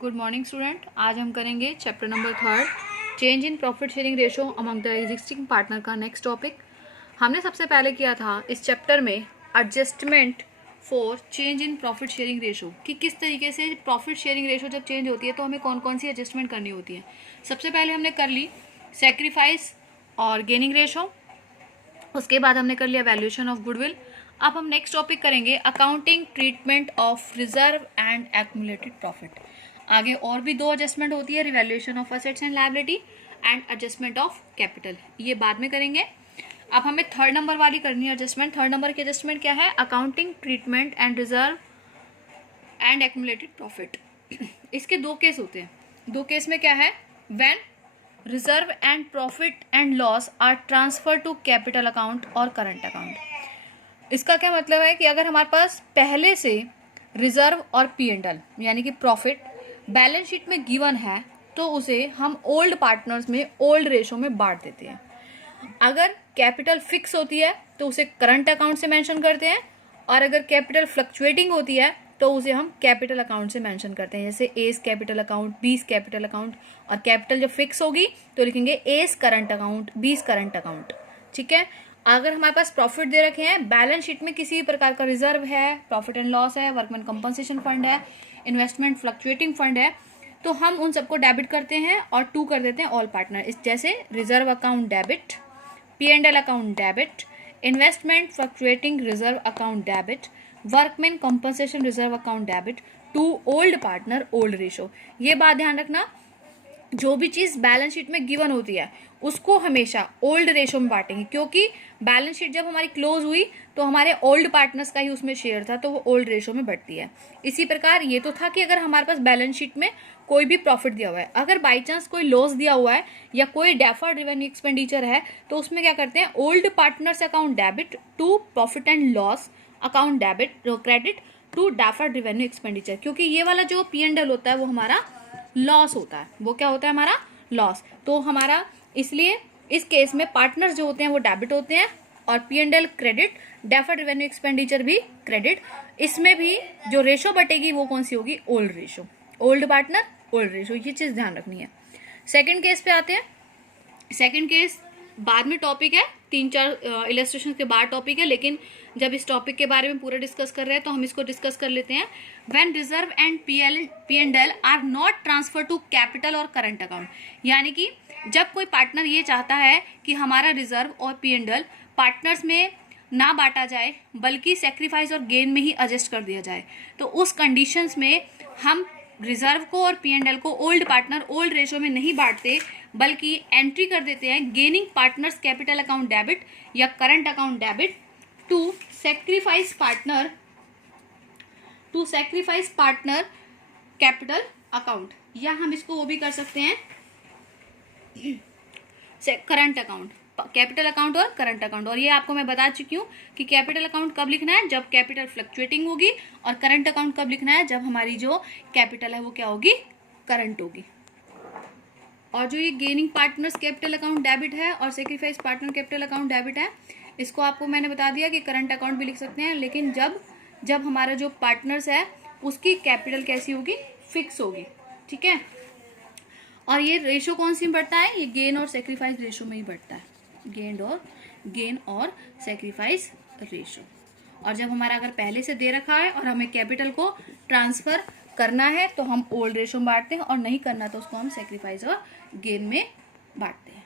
Good morning student. आज हम करेंगे chapter number 3 change in profit sharing ratio among the existing partner का next topic. हमने सबसे पहले किया था इस चैप्टर में adjustment for change in profit sharing ratio कि किस तरीके से प्रॉफिट शेयरिंग रेशो जब चेंज होती है तो हमें कौन कौन सी एडजस्टमेंट करनी होती है। सबसे पहले हमने कर ली सेक्रीफाइस और गेनिंग रेशो, उसके बाद हमने कर लिया वैल्यूएशन ऑफ गुडविल। अब हम नेक्स्ट टॉपिक करेंगे accounting treatment of reserve and accumulated profit. आगे और भी दो एडजस्टमेंट होती है, revaluation of assets and liability and adjustment of capital, ये बाद में करेंगे। अब हमें थर्ड नंबर वाली करनी है एडजस्टमेंट। थर्ड नंबर की एडजस्टमेंट क्या है? Accounting treatment and reserve and accumulated profit. इसके दो केस होते हैं। दो केस में क्या है? When reserve and profit and loss are transfer to capital account और करंट अकाउंट। इसका क्या मतलब है कि अगर हमारे पास पहले से रिजर्व और P&L यानी कि प्रॉफिट बैलेंस शीट में गिवन है तो उसे हम ओल्ड पार्टनर्स में ओल्ड रेशो में बांट देते हैं। अगर कैपिटल फिक्स होती है तो उसे करंट अकाउंट से मेंशन करते हैं, और अगर कैपिटल फ्लक्चुएटिंग होती है तो उसे हम कैपिटल अकाउंट से मेंशन करते हैं, जैसे एस कैपिटल अकाउंट, बीस कैपिटल अकाउंट। और कैपिटल जब फिक्स होगी तो लिखेंगे एस करंट अकाउंट, बीस करंट अकाउंट। ठीक है। अगर हमारे पास प्रॉफिट दे रखे हैं, बैलेंस शीट में किसी भी प्रकार का रिजर्व है, प्रॉफिट एंड लॉस है, वर्कमैन कंपनसेशन फंड है, इन्वेस्टमेंट फ्लक्चुएटिंग फंड है, तो हम उन सबको डेबिट करते हैं और टू कर देते हैं ऑल पार्टनर। जैसे reserve account debit, P&L account debit, investment fluctuating reserve account debit, workman compensation reserve account debit to old partner old ratio. ये बात ध्यान रखना, जो भी चीज बैलेंस शीट में गिवन होती है उसको हमेशा ओल्ड रेशो में बांटेंगे, क्योंकि बैलेंस शीट जब हमारी क्लोज हुई तो हमारे ओल्ड पार्टनर्स का ही उसमें शेयर था, तो वो ओल्ड रेशो में बढ़ती है। इसी प्रकार ये तो था कि अगर हमारे पास बैलेंस शीट में कोई भी प्रॉफिट दिया हुआ है, अगर बाई चांस कोई लॉस दिया हुआ है या कोई डेफर्ड रेवेन्यू एक्सपेंडिचर है, तो उसमें क्या करते हैं? Old partners account debit to profit and loss account debit credit to deferred revenue expenditure. क्योंकि ये वाला जो P&L होता है वो हमारा लॉस होता है, वो क्या होता है? हमारा लॉस। तो हमारा इसलिए इस केस में पार्टनर्स जो होते हैं वो डेबिट होते हैं और P&L credit, deferred revenue expenditure भी क्रेडिट। इसमें भी जो रेशो बटेगी वो कौन सी होगी? Old ratio, old partner old ratio, ये चीज ध्यान रखनी है। सेकंड केस पे आते हैं। सेकंड केस बाद में टॉपिक है, 3-4 इलस्ट्रेशन के बाद टॉपिक है, लेकिन जब इस टॉपिक के बारे में पूरा डिस्कस कर रहे हैं तो हम इसको डिस्कस कर लेते हैं। When reserve and P&L are not transfer to capital और करंट अकाउंट, यानी कि जब कोई पार्टनर ये चाहता है कि हमारा रिजर्व और P&L पार्टनर्स में ना बांटा जाए बल्कि सेक्रीफाइस और गेन में ही एडजस्ट कर दिया जाए, तो उस कंडीशंस में हम रिजर्व को और P&L को ओल्ड पार्टनर ओल्ड रेशो में नहीं बांटते, बल्कि एंट्री कर देते हैं gaining partners capital account debit या current account debit to sacrifice partner capital account, या हम इसको वो भी कर सकते हैं करंट अकाउंट, कैपिटल अकाउंट और करंट अकाउंट। और ये आपको मैं बता चुकी हूँ कि कैपिटल अकाउंट कब लिखना है? जब कैपिटल फ्लक्चुएटिंग होगी, और करंट अकाउंट कब लिखना है? जब हमारी जो कैपिटल है वो क्या होगी? करंट होगी। और जो ये gaining partners capital account debit है और sacrifice partner capital account debit है, इसको आपको मैंने बता दिया कि करंट अकाउंट भी लिख सकते हैं, लेकिन जब हमारा जो पार्टनर्स है उसकी कैपिटल कैसी होगी? फिक्स होगी। ठीक है। और ये रेशो कौन सी में बढ़ता है? ये गेन और सेक्रीफाइस रेशो में ही बढ़ता है, गेन और सेक्रीफाइस रेशो। और जब हमारा अगर पहले से दे रखा है और हमें कैपिटल को ट्रांसफर करना है तो हम ओल्ड रेशो में बांटते हैं, और नहीं करना तो उसको हम सेक्रीफाइस और गेन में बांटते हैं।